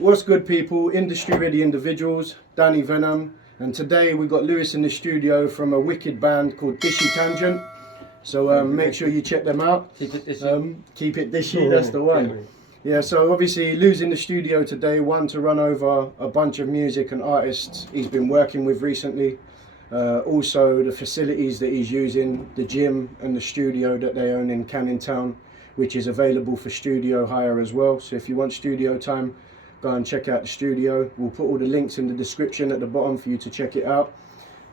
What's good, people? Industry ready individuals, Danny Venom, and today we got Lewis in the studio from a wicked band called Dishy Tangent. So make sure you check them out. Keep it dishy. Keep it dishy, that's the one. Yeah, so obviously Lou's in the studio today, one to run over a bunch of music and artists he's been working with recently. Also the facilities that he's using, the gym and the studio that they own in Canning Town, which is available for studio hire as well. So if you want studio time, go and check out the studio. We'll put all the links in the description at the bottom for you to check it out.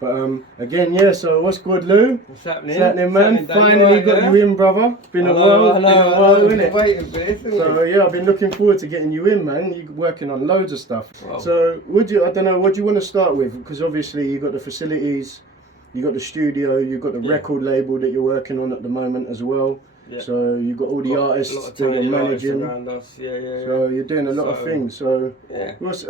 But again, yeah, so what's good, Lou? What's happening? What's happening, man? Finally got you in, brother. It's been a while, isn't it? Waiting for this, So yeah, I've been looking forward to getting you in, man. You're working on loads of stuff. Wow. So I don't know, what do you want to start with? Because obviously you got the facilities, you got the studio, you got the record label that you're working on at the moment as well. Yeah. So you've got all the artists that you're managing. Around us. Yeah. So you're doing a lot of things. So what's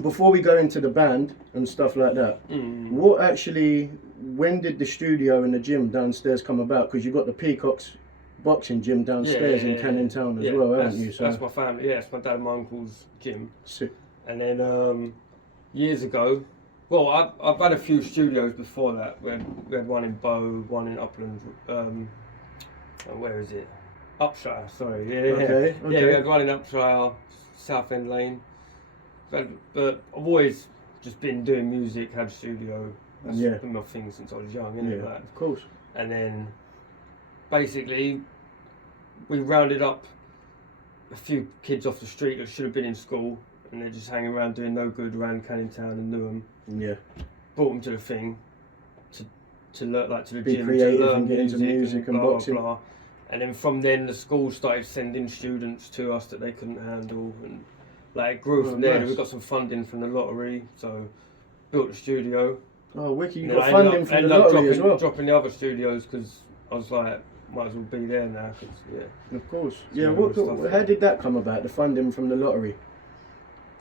before we go into the band and stuff like that, what actually, when did the studio and the gym downstairs come about? Because you've got the Peacock's boxing gym downstairs in Canning Town as well, haven't you? So that's my family. Yeah, it's my dad and my uncle's gym. Sick. And then years ago, well, I've had a few studios before that. We had one in Bow, one in Upland. Where is it? Upshire. Sorry. Okay. Yeah, we had one in Upshire, Southend Lane. But I've always just been doing music, had a studio. That's been my thing since I was young, isn't it? Of course. And then basically we rounded up a few kids off the street that should have been in school, and they're just hanging around doing no good around Canning Town and Newham. Yeah. Brought them to the thing to learn, like to the Be gym, creative to learn and get into music and blah, boxing. blah, blah. And then from then the school started sending students to us that they couldn't handle, and like it grew from there. Nice. We got some funding from the lottery, so built the studio. Oh, wicked! You got funding from the lottery as well. Dropping the other studios because I was like, might as well be there now. Of course. Yeah. How did that come about? The funding from the lottery.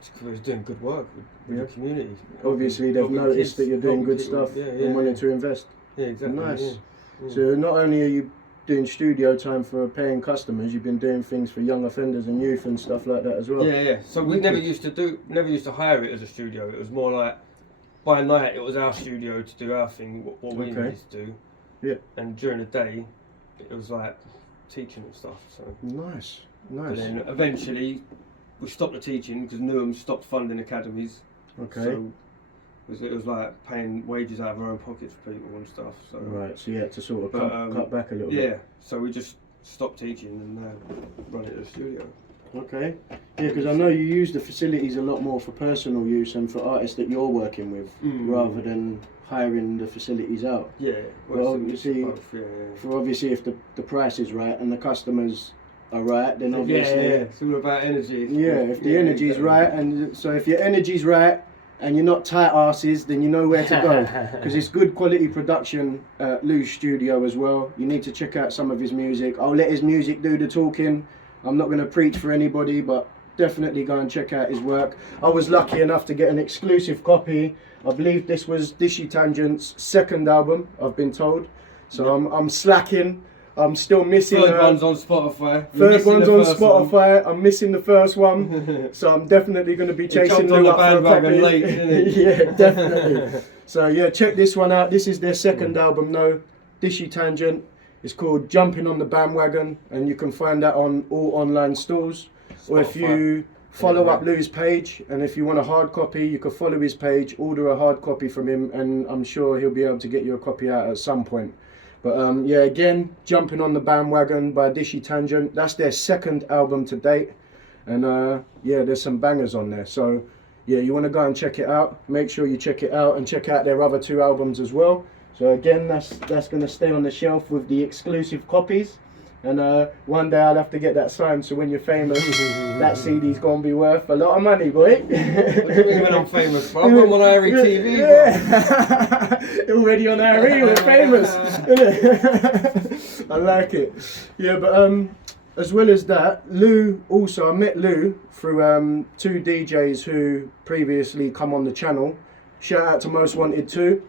Because I was doing good work with the community. Obviously, they've noticed that you're doing good stuff and wanting to invest. Yeah, exactly. Nice. Yeah. So not only are you doing studio time for paying customers, you've been doing things for young offenders and youth and stuff like that as well. Yeah. So we never used to hire it as a studio. It was more like by night it was our studio to do our thing, what we needed to do. Yeah. And during the day it was like teaching and stuff. So nice. And then eventually we stopped the teaching because Newham stopped funding academies. Okay. So it was like paying wages out of our own pockets for people and stuff. So right, so you had to sort of cut back a little bit. Yeah, so we just stopped teaching and run it at the studio. Okay. Yeah, because I know you use the facilities a lot more for personal use and for artists that you're working with, rather than hiring the facilities out. Yeah. Well, obviously, for obviously if the price is right and the customers are right, then obviously it's all about energy. Yeah, if the energy's right, and so if your energy's right and you're not tight asses, then you know where to go, because it's good quality production at Lou's studio as well. You need to check out some of his music. I'll let his music do the talking. I'm not going to preach for anybody, but definitely go and check out his work. I was lucky enough to get an exclusive copy. I believe this was Dishy Tangents' second album, I've been told. So I'm slacking. I'm still missing. Third one's on Spotify. Third one's on Spotify. I'm missing the first one, so I'm definitely going to be chasing Lou up for a copy. Late, isn't Yeah, definitely. So yeah, check this one out. This is their second album now, Dishy Tangent. It's called Jumping on the Bandwagon, and you can find that on all online stores. Spotify. Or if you follow up Lou's page, and if you want a hard copy, you can follow his page, order a hard copy from him, and I'm sure he'll be able to get you a copy out at some point. But yeah, again, Jumping on the Bandwagon by Dishy Tangent. That's their second album to date. And yeah, there's some bangers on there. So yeah, you want to go and check it out. Make sure you check it out and check out their other two albums as well. So again, that's going to stay on the shelf with the exclusive copies. And one day I'll have to get that signed, so when you're famous, that CD's going to be worth a lot of money, boy. What do you mean when I'm famous, bro? I'm on Harry TV, bro. Already on Harry, we're famous. I like it. Yeah, but as well as that, Lou, also, I met Lou through two DJs who previously come on the channel. Shout out to Most Wanted 2.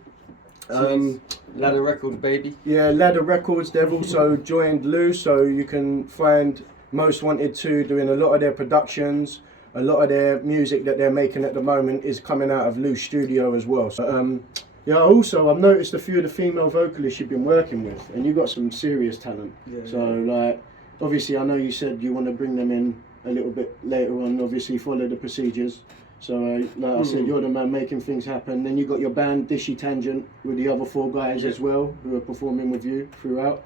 Ladder Records, baby. Yeah, Ladder Records, they've also joined Lou, so you can find Most Wanted 2 doing a lot of their productions. a lot of their music that they're making at the moment is coming out of Lou's studio as well. So, yeah, also I've noticed a few of the female vocalists you've been working with, and you've got some serious talent. Yeah, so like, obviously I know you said you want to bring them in a little bit later on, obviously follow the procedures. So like I said, you're the man making things happen. Then you got your band Dishy Tangent with the other 4 guys as well, who are performing with you throughout.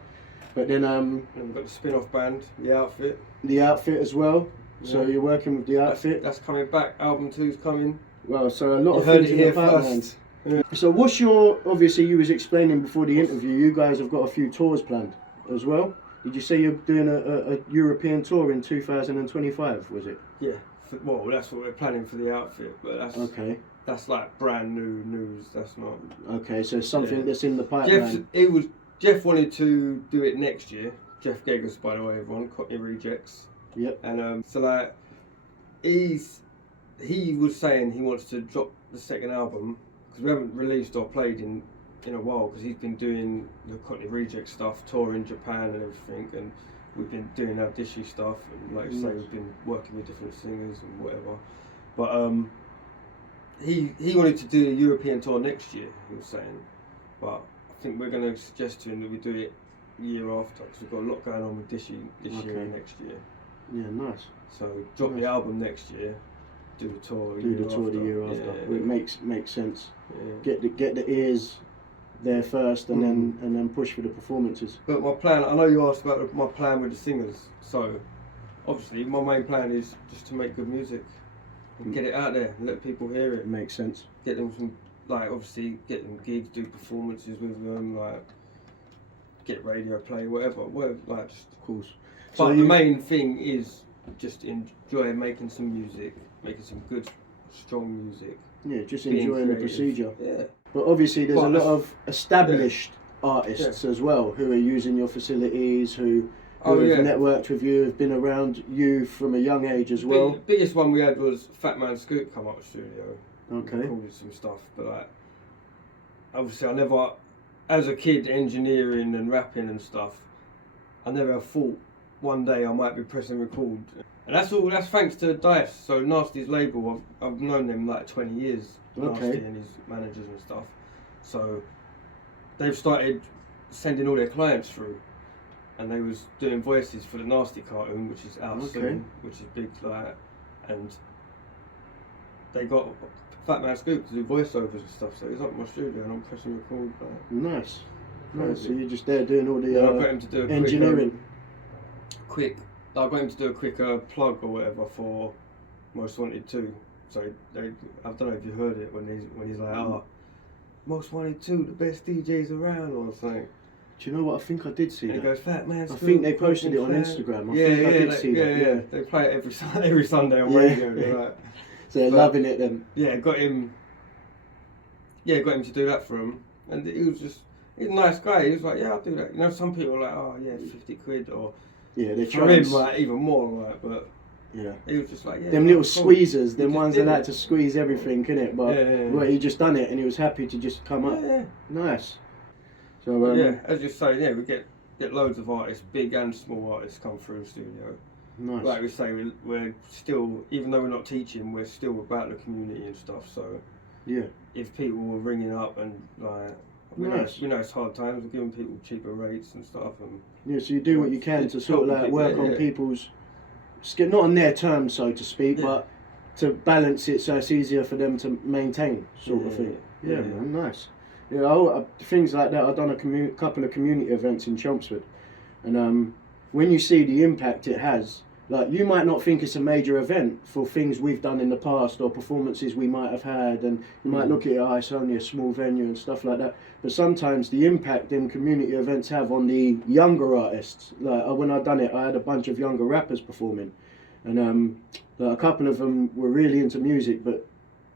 But then and we've got the spin-off band, The Outfit. The Outfit as well. Yeah. So you're working with The Outfit. That's coming back. Album 2's coming. Well, so a lot of heard things it in here the pipeline. first. Yeah. So what's your, obviously you was explaining before the interview, you guys have got a few tours planned as well. Did you say you're doing a European tour in 2025, was it? Yeah. Well, that's what we're planning for The Outfit, but that's Okay. That's like brand new news. That's not. Okay, so something that's in the pipeline. Jeff wanted to do it next year. Jeff Geggers, by the way, everyone, Cokneyrejects. Yep. And so like, he was saying he wants to drop the second album because we haven't released or played in a while because he's been doing the Cokneyrejects stuff, touring Japan and everything, and we've been doing our Dishy stuff, and like you say, we've been working with different singers and whatever. But he wanted to do a European tour next year, he was saying, but I think we're going to suggest to him that we do it year after because we've got a lot going on with Dishy this year and next year. Yeah, nice. So drop the album next year, do the tour the year after. Yeah. Well, it makes sense. Yeah. Get the ears there first, and then push for the performances. But my plan, I know you asked about my plan with the singers. So obviously my main plan is just to make good music and get it out there and let people hear it. It makes sense. Get them some, like obviously get them gigs, do performances with them, like get radio play, whatever, like just. Of course. But So the main thing is just enjoy making some music, making some good, strong music. Yeah, just being enjoying the creative. procedure. Yeah. But obviously there's a lot of established artists as well who are using your facilities, who have networked with you, have been around you from a young age as well. The biggest one we had was Fat Man Scoop come up with studio. Okay. Recorded some stuff, but like, obviously I never, as a kid, engineering and rapping and stuff, I never thought one day I might be pressing record. And that's thanks to Dice. So Nasty's label, I've known them like 20 years. Nasty and his managers and stuff. So they've started sending all their clients through, and they was doing voices for the Nasty cartoon, which is out soon, which is big, like, and they got Fat Man Scoop to do voiceovers and stuff. So he's up in my studio and I'm pressing record. Nice. So you're just there doing all the I got him to do engineering. I got him to do a quick plug or whatever for Most Wanted 2. So I don't know if you heard it when he's like, Most Wanted 2, the best DJs around or something. Do you know what? I think I did see and that. He goes, Fat Man Scoop, I think they posted it on Instagram. I think I did see that. Yeah, they play it every Sunday on radio. They're like, so they're loving it then. Yeah, got him to do that for him, and he's a nice guy. He was like, yeah, I'll do that. You know, some people are like, oh yeah, 50 quid or they for him like even more, like, but he was just like, yeah. Them little squeezers, them ones that like to squeeze everything, innit? But well, he just done it and he was happy to just come up. Yeah. Nice. So as you say, we get loads of artists, big and small artists, come through the studio. Nice. Like we say, we're still, even though we're not teaching, we're still about the community and stuff. So if people were ringing up and like, we know it's hard times, we're giving people cheaper rates and stuff. And so you do what you can to sort of like work on people's, not on their terms, so to speak, but to balance it so it's easier for them to maintain, sort of thing. Yeah, man, nice. Things like that. I've done a couple of community events in Chelmsford, and when you see the impact it has, like, you might not think it's a major event for things we've done in the past or performances we might have had, and you might look at it, it's only a small venue and stuff like that. But sometimes the impact them community events have on the younger artists, like when I done it, I had a bunch of younger rappers performing, and a couple of them were really into music, but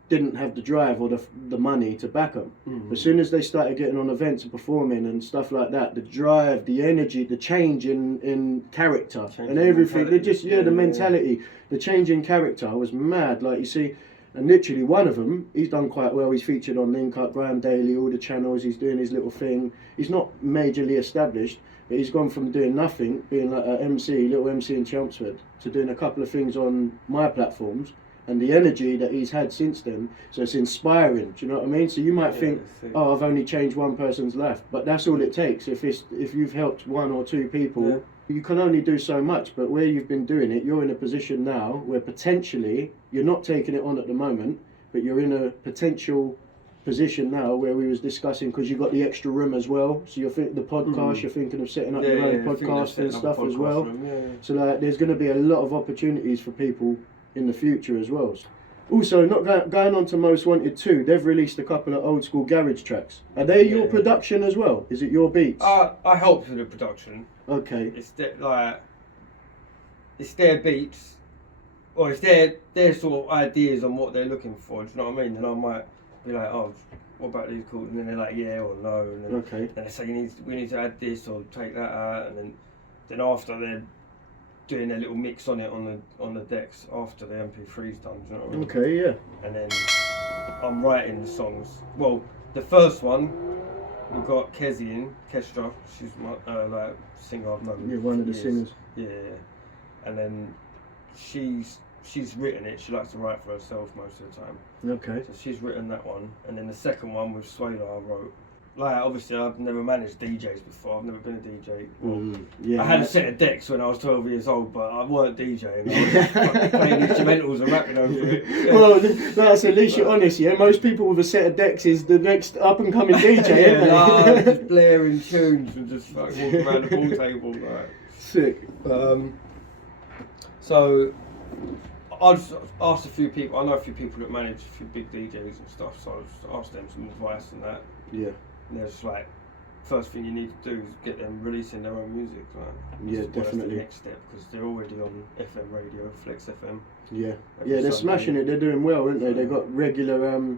didn't have the drive or the money to back them. As soon as they started getting on events and performing and stuff like that, the drive, the energy, the change in character and everything, they just the mentality, the change in character was mad. Like, you see, and literally one of them, he's done quite well. He's featured on Link Up, Graham Daily, all the channels. He's doing his little thing. He's not majorly established, but he's gone from doing nothing, being like a little MC in Chelmsford, to doing a couple of things on my platforms. and the energy that he's had since then. So it's inspiring. Do you know what I mean? So you might think, oh, I've only changed one person's life, but that's all it takes. If you've helped one or two people, you can only do so much. But where you've been doing it, you're in a position now where potentially you're not taking it on at the moment, but you're in a potential position now where we was discussing, because you've got the extra room as well, so you're the podcast, you're thinking of setting up your own podcast and stuff as well. So like, there's going to be a lot of opportunities for people in the future as well. Also, not going on to Most Wanted 2, they've released a couple of old school garage tracks. Are they your production as well? Is it your beats? I helped with the production. Okay. It's their beats, or it's their sort of ideas on what they're looking for. Do you know what I mean? And I might be like, oh, what about these chords? And then they're like, yeah or no. And then, then they say, we need to add this or take that out. And then after they're doing their little mix on it on the decks after the MP3's done. Do you know what I mean? Okay, yeah. And then I'm writing the songs. Well, the first one we've got Kestra. She's my like singer I've known. Yeah, one of the singers. Yeah. And then she's written it. She likes to write for herself most of the time. Okay. So she's written that one, and then the second one with Swayla I wrote. Like, obviously I've never managed DJs before. I've never been a DJ. Well, I had a set of decks when I was 12 years old, but I weren't DJing. I was just playing instrumentals and rapping over it. Yeah. Well, that's at least you're honest. Yeah, most people with a set of decks is the next up and coming DJ. Yeah, just blaring tunes and just like walking around the pool table. Like. Sick. So I just asked a few people. I know a few people that manage a few big DJs and stuff. So I just asked them some advice and that. Yeah. And they're just like, first thing you need to do is get them releasing their own music. Like, yeah, definitely. That's the next step, because they're already on FM radio, Flex FM. Yeah. Yeah, they're smashing it. They're doing well, aren't they? They've got regular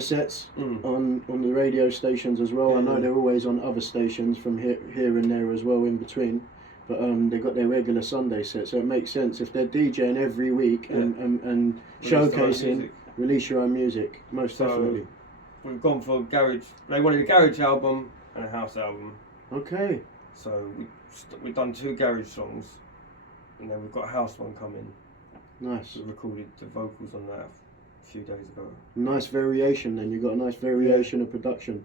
sets on the radio stations as well. I know they're always on other stations from here and there as well in between. But they've got their regular Sunday set, so it makes sense if they're DJing every week and showcasing, release your own music, most definitely. We've gone for garage. They wanted a garage album and a house album. Okay. So we've done 2 garage songs, and then we've got a house one coming. Nice. We recorded the vocals on that a few days ago. Nice variation then. You've got a nice variation of production.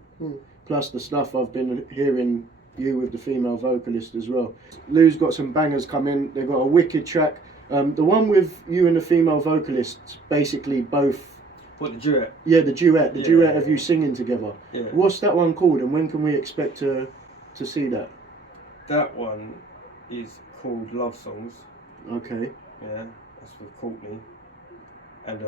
Plus the stuff I've been hearing you with the female vocalist as well. Lou's got some bangers coming. They've got a wicked track. The one with you and the female vocalist, basically both. What, the duet? Yeah, the duet. The duet of you singing together. Yeah. What's that one called, and when can we expect to see that? That one is called Love Songs. Okay. Yeah, that's with Courtney. And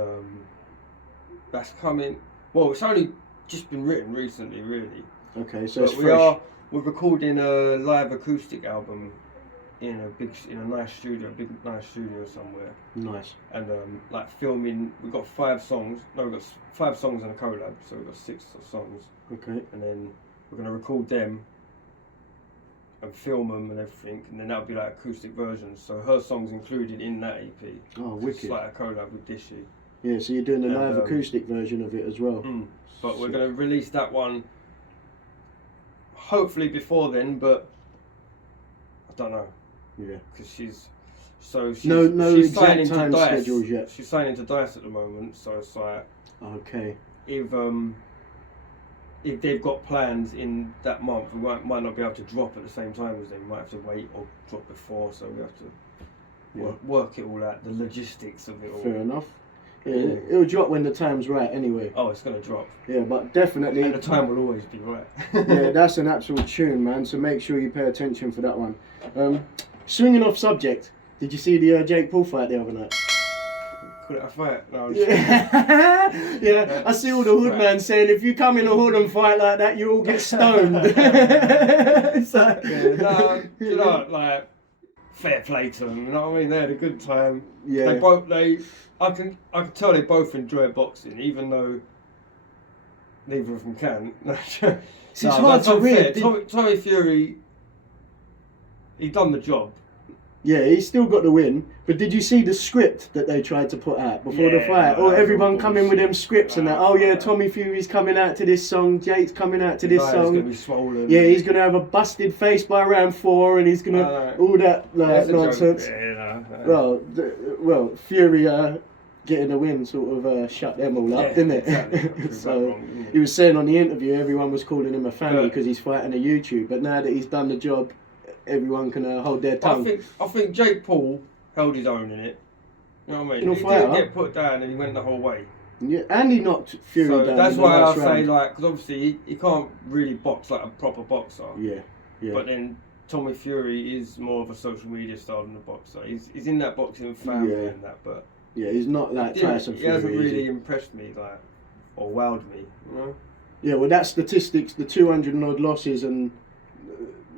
that's coming. Well, it's only just been written recently, really. Okay, so but it's fresh. We're recording a live acoustic album in a nice studio somewhere. Nice. And like filming, we've got 5 songs. No, we've got 5 songs and a collab, so we've got 6 songs. Okay. And then we're gonna record them and film them and everything, and then that'll be like acoustic versions. So her song's included in that EP. Oh, wicked. It's like a collab with Dishy. Yeah, so you're doing the live acoustic version of it as well. But we're gonna release that one hopefully before then, but I don't know. Yeah. Because she's no she's exact time schedules yet. She's signing to Dice at the moment, so it's like, okay. If they've got plans in that month, we might not be able to drop at the same time as them. We might have to wait or drop before, so we have to work it all out, the logistics of it all. Fair enough. Yeah, it'll drop when the time's right anyway. Oh, it's going to drop. Yeah, but definitely... And the time will always be right. Yeah, that's an absolute tune, man, so make sure you pay attention for that one. Swinging off subject, did you see the Jake Paul fight the other night? Call it a fight? No, yeah, I see all the hood man saying, if you come in a hood and fight like that, you all get stoned. It's like... you know, like, fair play to them, you know what I mean? They had a good time. Yeah. I can tell they both enjoy boxing, even though neither of them can. It's hard to read. Tommy Fury, he done the job. Yeah, he still got the win. But did you see the script that they tried to put out before the fight? Everyone coming with them scripts and that. Oh yeah, Tommy Fury's coming out to this song. Jake's coming out to this song. He's gonna be swollen. Yeah, he's gonna have a busted face by round 4, and he's gonna all that nonsense. Yeah, Well, Fury getting a win sort of shut them all up, didn't it? Exactly. So he was saying on the interview, everyone was calling him a fanny because he's fighting a YouTube, but now that he's done the job, everyone can hold their tongue. I think Jake Paul held his own in it. You know what I mean? He fighter. didn't get put down and he went the whole way. Yeah, and he knocked Fury so down. That's why I say, round. like, because obviously he can't really box like a proper boxer. Yeah. But then Tommy Fury is more of a social media star than a boxer. He's in that boxing family and that, but yeah, he's not like Tyson Fury. He hasn't really impressed me, like, or wowed me, you know? Yeah, well, that statistics, the 200 and odd losses and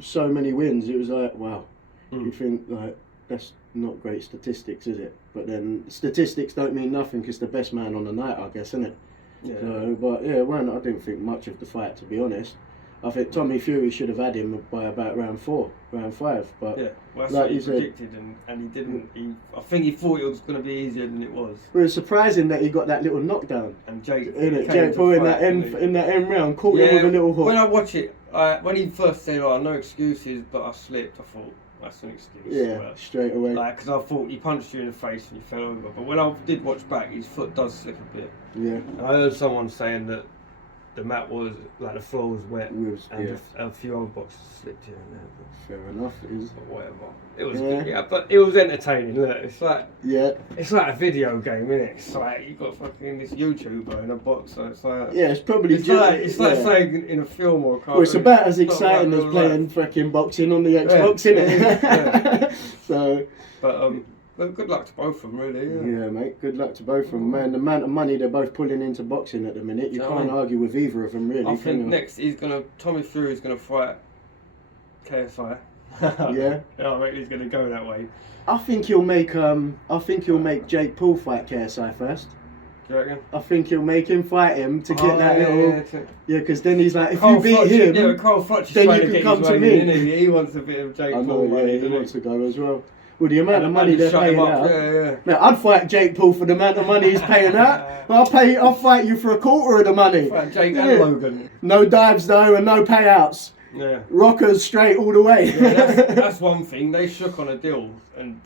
so many wins, it was like, wow. You think, like, that's not great statistics, is it? But then statistics don't mean nothing because the best man on the night, I guess, isn't it? Yeah. So, but yeah, well, I didn't think much of the fight, to be honest. I think Tommy Fury should have had him by about round 5. But yeah, well, that's like what he you said, predicted, and he didn't. I think he thought it was going to be easier than it was. It was surprising that he got that little knockdown. And Jake Paul in that end round caught him with a little hook. When I watch it, when he first said, "Oh, no excuses," but I slipped, I thought that's an excuse. Yeah, well, straight away. Like, because I thought he punched you in the face and you fell over. But when I did watch back, his foot does slip a bit. Yeah. And I heard someone saying that the mat was, like, the floor was wet, and a few other boxes slipped here and there. Fair enough, it is. But whatever. It was good, but it was entertaining. Look, it's like it's like a video game, isn't it? It's like you got fucking this YouTuber in a box, so it's like it's probably it's like saying in a film or a cartoon. Well, it's about as exciting as playing fucking boxing on the Xbox, isn't it? So, but good luck to both of them, really. Yeah, mate. Good luck to both of them, man. The amount of money they're both pulling into boxing at the minute, you can't argue with either of them, really. I think next Tommy Fury's gonna fight KSI. Yeah. I reckon he's gonna go that way. I think he'll make Jake Paul fight KSI first. Do you reckon? I think he'll make him fight him to get that little. Yeah, because then he's like, if Carl you beat him, then you can come to me. He wants a bit of Jake Paul money. He wants to go as well. Well, the amount of money they're paying out. Yeah. Now, I'd fight Jake Paul for the amount of money he's paying out. I'll fight you for a quarter of the money. Fight Jake and Logan. No dives though, and no payouts. Yeah. Rockers straight all the way. Yeah, that's one thing. They shook on a deal, and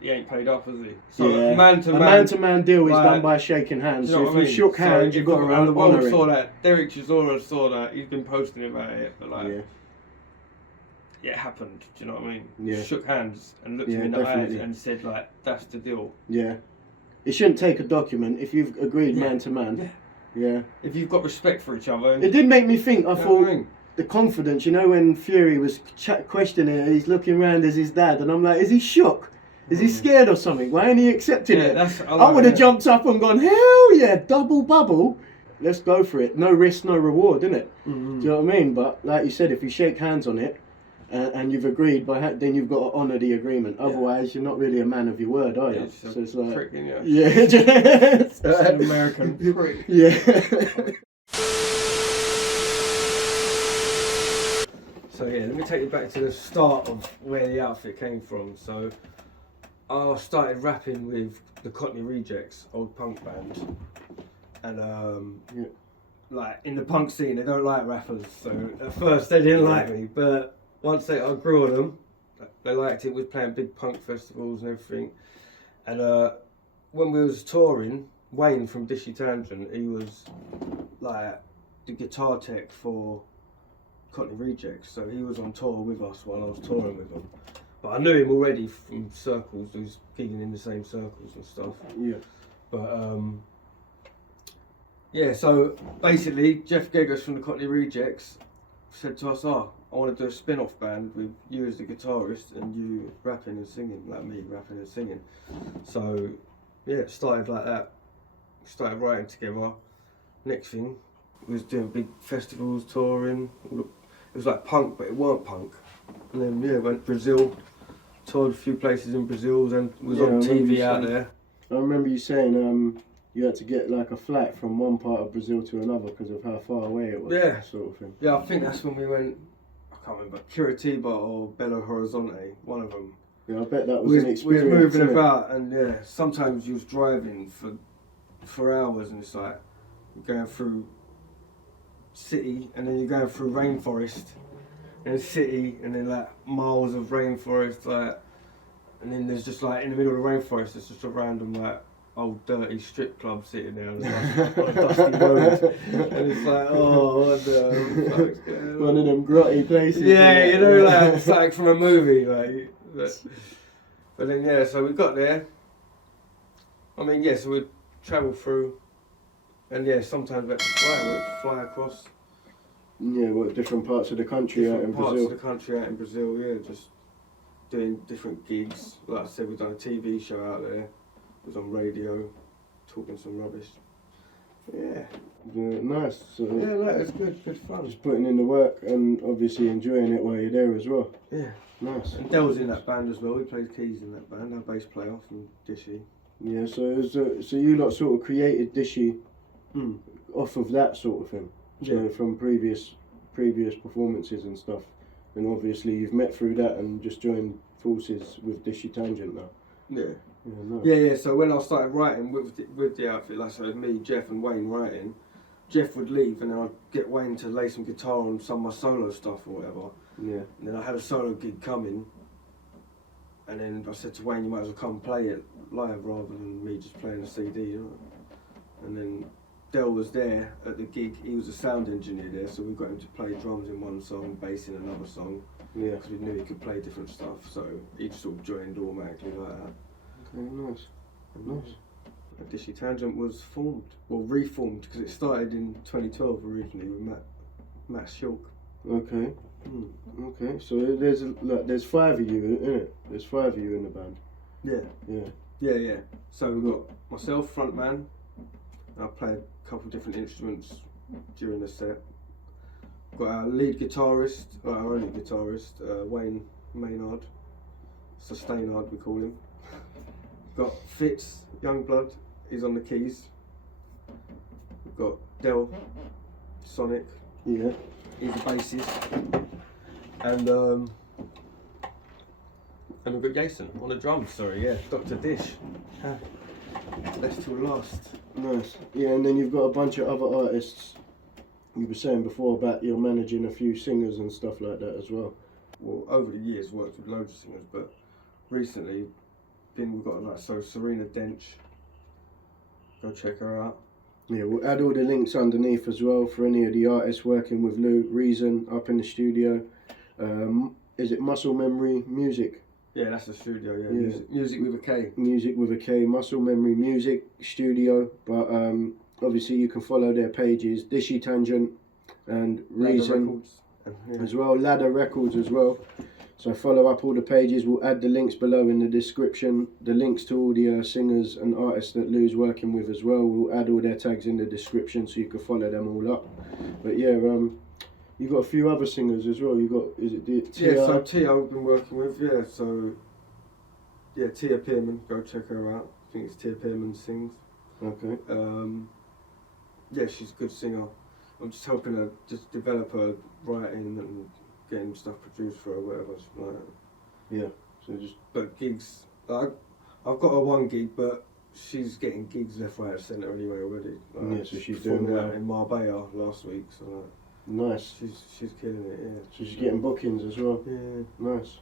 he ain't paid up, has he? So a man-to-man deal is done by shaking hands. So if you shook hands, you've got to honour it. The world saw it. that. Derek Chisora saw that. He's been posting about it, but it happened. Do you know what I mean? Yeah. Shook hands and looked him in the eyes and said, like, that's the deal. Yeah. It shouldn't take a document if you've agreed man to man. Yeah. If you've got respect for each other. It did make me think. I thought the confidence. You know, when Fury was questioning it, he's looking around as his dad, and I'm like, is he shook? Is he scared or something? Why ain't he accepting it? I would have jumped up and gone, hell yeah, double bubble. Let's go for it. No risk, no reward, innit? Do you know what I mean? But like you said, if you shake hands on it, and you've agreed, then you've got to honour the agreement. Otherwise, you're not really a man of your word, are you? So it's like prick, it's an American prick. Yeah. So let me take you back to the start of where the outfit came from. So I started rapping with the Cokneyrejects, old punk band, and like in the punk scene, they don't like rappers. So at first they didn't like me, but once I grew on them, they liked it. We was playing big punk festivals and everything. And when we was touring, Wayne from Dishy Tangent, he was like the guitar tech for Cokneyrejects. So he was on tour with us while I was touring with them. But I knew him already from circles. He was gigging in the same circles and stuff. Yeah. But so basically, Jeff Geggers from the Cokneyrejects said to us, I want to do a spin-off band with you as the guitarist and you rapping and singing, like me rapping and singing. So it started like that. Started writing together. Next thing, we was doing big festivals, touring. It was like punk, but it weren't punk. And then went to Brazil, toured a few places in Brazil, and was on TV out there. I remember you saying you had to get like a flight from one part of Brazil to another because of how far away it was. Yeah. Sort of thing. Yeah, I think that's when we went. I can't remember, Curitiba or Belo Horizonte, one of them. Yeah, I bet that was an experience. We was moving about, and sometimes you was driving for hours, and it's like you're going through city, and then you're going through rainforest, and city, and then like miles of rainforest, like, and then there's just like in the middle of the rainforest, there's just a random like old dirty strip club sitting there on a dusty road, and it's like, oh, what the fuck's going on? One of them grotty places. Yeah, you know, like it's like from a movie, like. But then yeah, so we got there. I mean, yeah, so we'd travel through, and yeah, sometimes we had to fly across. Yeah, what, different parts of the country out in Parts Brazil? of the country out in Brazil, yeah, just doing different gigs. Like I said, we've done a TV show out there. Was on radio, talking some rubbish. Yeah. Yeah, nice. So Yeah, no, it's good fun. just putting in the work and obviously enjoying it while you're there as well. Yeah. Nice. And Del's in that band as well. He plays keys in that band. Our bass player from Dishy. Yeah, so you lot sort of created Dishy off of that sort of thing. So Yeah. from previous performances and stuff. And obviously you've met through that and just joined forces with Dishy Tangent now. Yeah. Yeah, nice. Yeah. So when I started writing with the outfit, like I said, me, Jeff, and Wayne writing, Jeff would leave, and then I'd get Wayne to lay some guitar on some of my solo stuff or whatever. Yeah. And then I had a solo gig coming, and then I said to Wayne, you might as well come play it live rather than me just playing a CD, you know? And then Del was there at the gig. He was a sound engineer there, so we got him to play drums in one song, bass in another song. Yeah. Because we knew he could play different stuff, so he just sort of joined automatically like that. Okay, nice. Nice. Dishy Tangent was reformed, because it started in 2012 originally with Matt Shilk. Okay. Okay. So there's 5 of you, isn't it? There's 5 of you in the band. Yeah. Yeah. Yeah. So we've got myself, frontman. I played a couple of different instruments during the set. Got our lead guitarist, our only guitarist, Wayne Maynard, Sustainard we call him. Got Fitz, Youngblood, he's on the keys. We've got Del, Sonic, Yeah. he's a bassist. And we've got Jason on the drums, Dr. Dish. Let's till last. Nice. Yeah, and then you've got a bunch of other artists. You were saying before about you're managing a few singers and stuff like that as well. Well, over the years worked with loads of singers, but recently we've got Serena Dench. Go check her out. Yeah, we'll add all the links underneath as well for any of the artists working with Reason up in the studio. Is it Muscle Memory Music? Yeah, that's the studio. Yeah. Music with a K. Music with a K. Muscle Memory Music Studio. But obviously you can follow their pages, Dishy Tangent and Reason as well, Ladder Records as well. So follow up all the pages. We'll add the links below in the description. The links to all the singers and artists that Lou's working with as well. We'll add all their tags in the description so you can follow them all up. But yeah, you've got a few other singers as well. You got, is it Tia? Yeah, so Tia I've been working with. Yeah, so Tia Pearman. Go check her out. I think it's Tia Pearman sings. Okay. Yeah, she's a good singer. I'm just helping her just develop her writing and getting stuff produced for her, whatever. Like that. Yeah. So just. But gigs, I've got her one gig, but she's getting gigs left, right, and centre anyway already. Yeah, so she's doing that in Marbella last week. So nice. She's killing it. Yeah. So she's getting bookings as well. Yeah. Nice.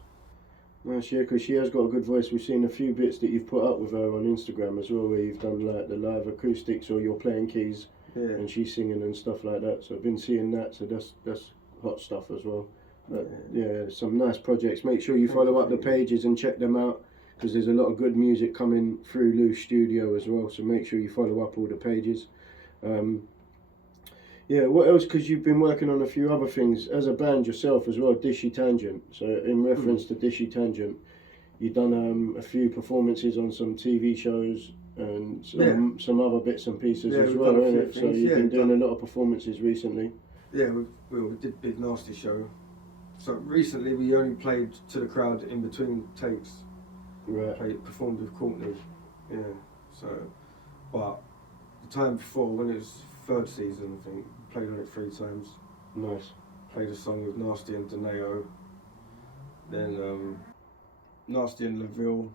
Nice, yeah, because she has got a good voice. We've seen a few bits that you've put up with her on Instagram as well, where you've done like the live acoustics or you're playing keys and she's singing and stuff like that. So I've been seeing that. So that's hot stuff as well. But yeah, some nice projects. Make sure you follow up the pages and check them out, because there's a lot of good music coming through Lou's studio as well. So make sure you follow up all the pages. Yeah, what else? Because you've been working on a few other things as a band yourself as well, Dishy Tangent. So in reference to Dishy Tangent, you've done a few performances on some TV shows and some other bits and pieces as well, isn't it? So you've been doing a lot of performances recently. Yeah, we did Big Nasty Show. So recently we only played to the crowd in between takes. Right. Performed with Courtney. Yeah. So, but the time before, when it was 3rd season, I think, played on it 3 times. Nice. Played a song with Nasty and Daneo. Then Nasty and LaVille.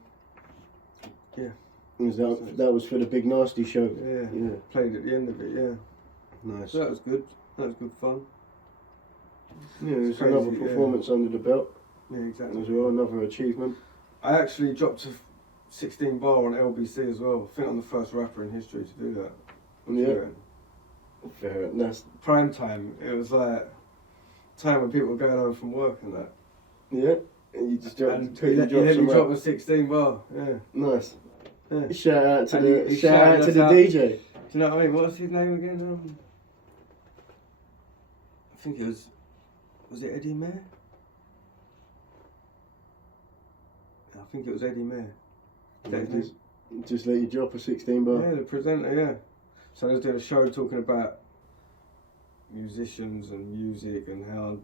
Yeah. That was for the Big Nasty Show. Yeah. Played at the end of it. Yeah. Nice. So that was good. That was good fun. Yeah, it's another performance under the belt. Yeah, exactly. As well, another achievement. I actually dropped a 16 bar on LBC as well. I think I'm the first rapper in history to do that. Yeah. Fair enough. Prime time. It was like time when people were going home from work and that. Yeah. And you just dropped, And he let me drop a 16 bar. Yeah. Nice. Yeah. Shout out to And the he shout out to shouted the us out. DJ. Do you know what I mean? What's his name again? I think it was it Eddie Mayer? I think it was Eddie Mayer. Is that his name? Just let you drop a 16 bar. Yeah, the presenter, yeah. So they was doing a show talking about musicians and music and how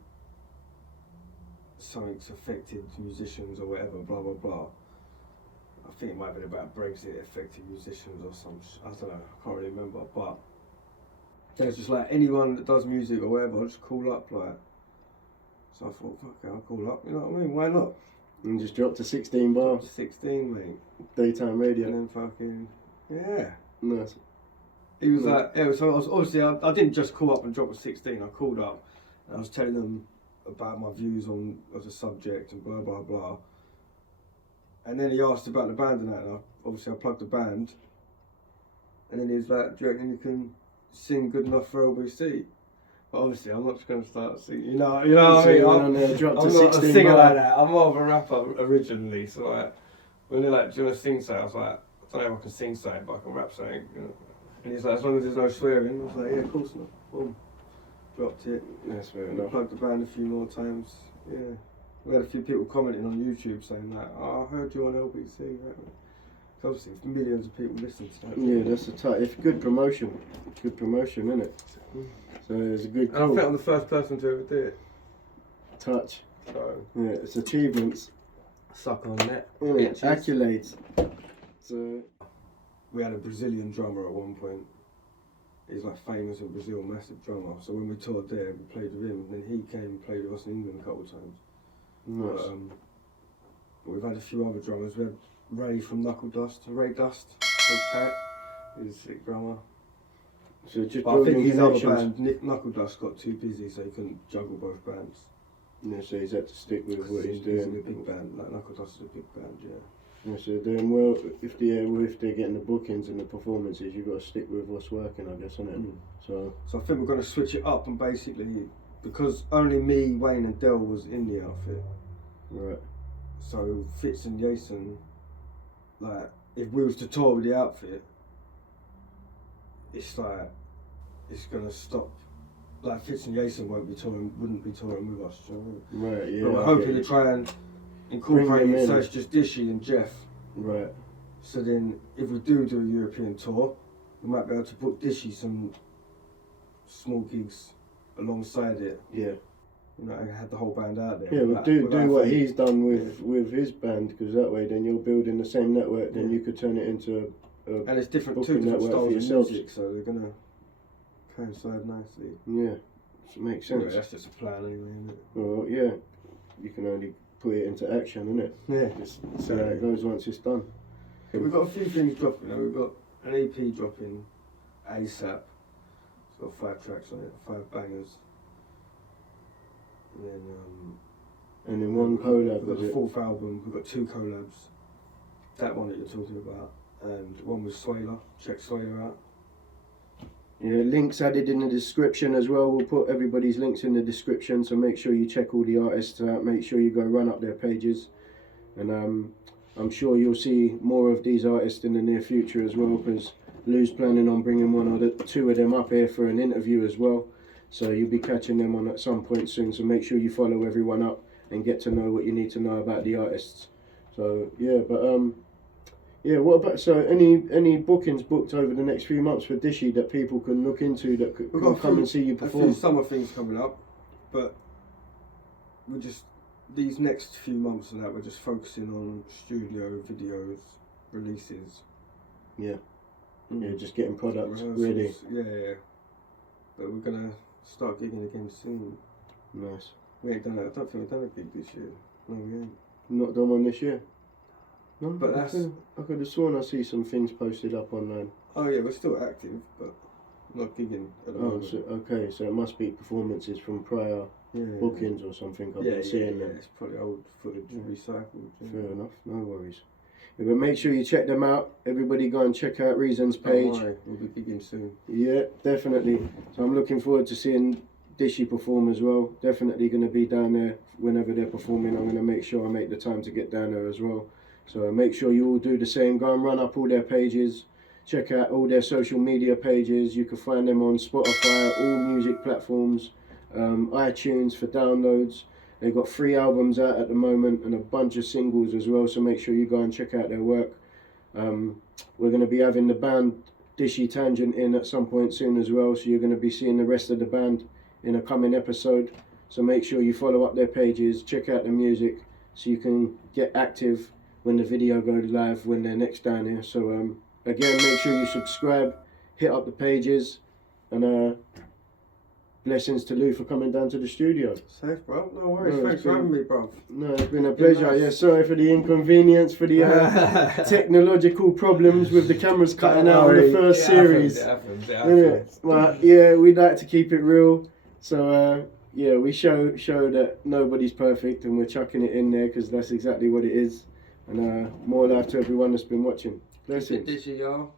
something's affected musicians or whatever, blah blah blah. I think it might have been about Brexit affecting musicians or some, I don't know, I can't really remember, but it's just like anyone that does music or whatever, I'll just call up like. So I thought, fuck it, I'll call up, you know what I mean, why not? And just dropped a 16 bar. Up to 16, mate. Daytime radio. And then fucking, yeah. Nice. He was like, yeah, so I was, obviously I didn't just call up and drop a 16, I called up and I was telling them about my views on the subject and blah blah blah. And then he asked about the band and that, and obviously I plugged the band. And then he was like, do you reckon you can sing good enough for LBC? But obviously I'm not just going to start singing, you know what I mean? On there, dropped I'm a not a 16 singer bar. like that, I'm more of a rapper originally, so like, when they're like, do you want to sing something? I was like, I don't know if I can sing something, but I can rap something, you know. And he's like, as long as there's no swearing, I was like, yeah, of course not. Boom. Dropped it. That's fair enough. Plugged the band a few more times, yeah. We had a few people commenting on YouTube saying like, oh, I heard you on LBC. So obviously millions of people listen to that. Yeah, that's a tight. It's good promotion. Good promotion, isn't it? So it's a good And I call. think I'm the first person to ever do it. Touch. So, Yeah, it's achievements. suck on that. Yeah, Bitches. accolades. So We had a Brazilian drummer at one point. He's like famous in Brazil, massive drummer. So when we toured there, we played with him. And then he came and played with us in England a couple of times. nice. But we've had a few other drummers. We had Ray from Knuckle Dust, Ray Dust, Big Cat. He's a sick drummer. So just But I think building his other connections. band, Nick Knuckle Dust, got too busy, so he couldn't juggle both bands. Yeah, so he's had to stick with what he's He's in doing. a big band, like Knuckle Dust is a big band, yeah. Yeah, so they're doing well. If they're getting the bookings and the performances, you've got to stick with what's working, I guess, isn't it? So I think we're going to switch it up and basically, because only me, Wayne and Del was in the outfit, right. so Fitz and Jason, like, if we was to tour with the outfit, it's like, it's going to stop. Like, Fitz and Jason wouldn't be touring with us, do you know what I mean? Right. Yeah. But we're I hoping get to you. try and incorporate Bring them it so in. it's just Dishy and Jeff. Right. So then, if we do a European tour, we might be able to put Dishy some small gigs alongside it. Yeah. You know, and have the whole band out there. Yeah, well, without- do without what thinking- he's done with his band, because that way then you're building the same network. Then Yeah. you could turn it into a And it's different, booking two different network for styles of yourselves. music, so they're gonna coincide nicely. yeah. So it makes Anyway, sense. that's just a plan, anyway, isn't it? Well, yeah. You can only put it into action, innit? Yeah. Just see how it goes once it's done. We've got a few things dropping. We've got an EP dropping ASAP. It's got 5 tracks on it, 5 bangers. And then one collab, We've got was the it? 4th album. We've got 2 collabs. That one that you're talking about, and one with Swaler. Check Swaler out. Yeah, links added in the description as well. We'll put everybody's links in the description, so make sure you check all the artists out. Make sure you go run up their pages, and I'm sure you'll see more of these artists in the near future as well, because Lou's planning on bringing 1 or 2 of them up here for an interview as well. So you'll be catching them on at some point soon. So make sure you follow everyone up and get to know what you need to know about the artists. So yeah, but yeah, what about, so any bookings booked over the next few months for Dishy that people can look into, that could We've got a come few- and see you A few perform? summer things coming up, but we're just, these next few months and that, we're just focusing on studio, videos, releases. Yeah. Mm. Yeah, just getting products Rehearsals. ready. Yeah. But we're gonna start gigging again soon. Nice. We ain't done it. I don't think we've done a gig this year. No, we ain't. Not done one this year? No, But that's- I could have sworn I see some things posted up online. Oh yeah, we're still active, but not gigging at the Oh, moment. so, okay, so it must be performances from prior Yeah. bookings or something I've Yeah, been yeah, seeing yeah. them. It's probably old footage recycled. Yeah. Fair enough, no worries. But make sure you check them out. Everybody go and check out Reason's page. Don't worry, we'll be gigging soon. Yeah, definitely. So I'm looking forward to seeing Dishy perform as well. Definitely going to be down there whenever they're performing. I'm going to make sure I make the time to get down there as well. So make sure you all do the same. Go and run up all their pages. Check out all their social media pages. You can find them on Spotify, all music platforms, iTunes for downloads. They've got 3 albums out at the moment and a bunch of singles as well, so make sure you go and check out their work. We're going to be having the band Dishy Tangent in at some point soon as well, so you're going to be seeing the rest of the band in a coming episode. So make sure you follow up their pages, check out the music, so you can get active when the video goes live when they're next down here. So again, make sure you subscribe, hit up the pages, and blessings to Lou for coming down to the studio. Safe, bro. No worries. No, Thanks for having me, bro. No, it's been a pleasure. Yeah, sorry for the inconvenience, for the technological problems with the cameras cutting out on the first series. It happens. But yeah, we like to keep it real. So yeah, we show that nobody's perfect, and we're chucking it in there because that's exactly what it is. And more love to everyone that's been watching. Blessings. Dishy, y'all.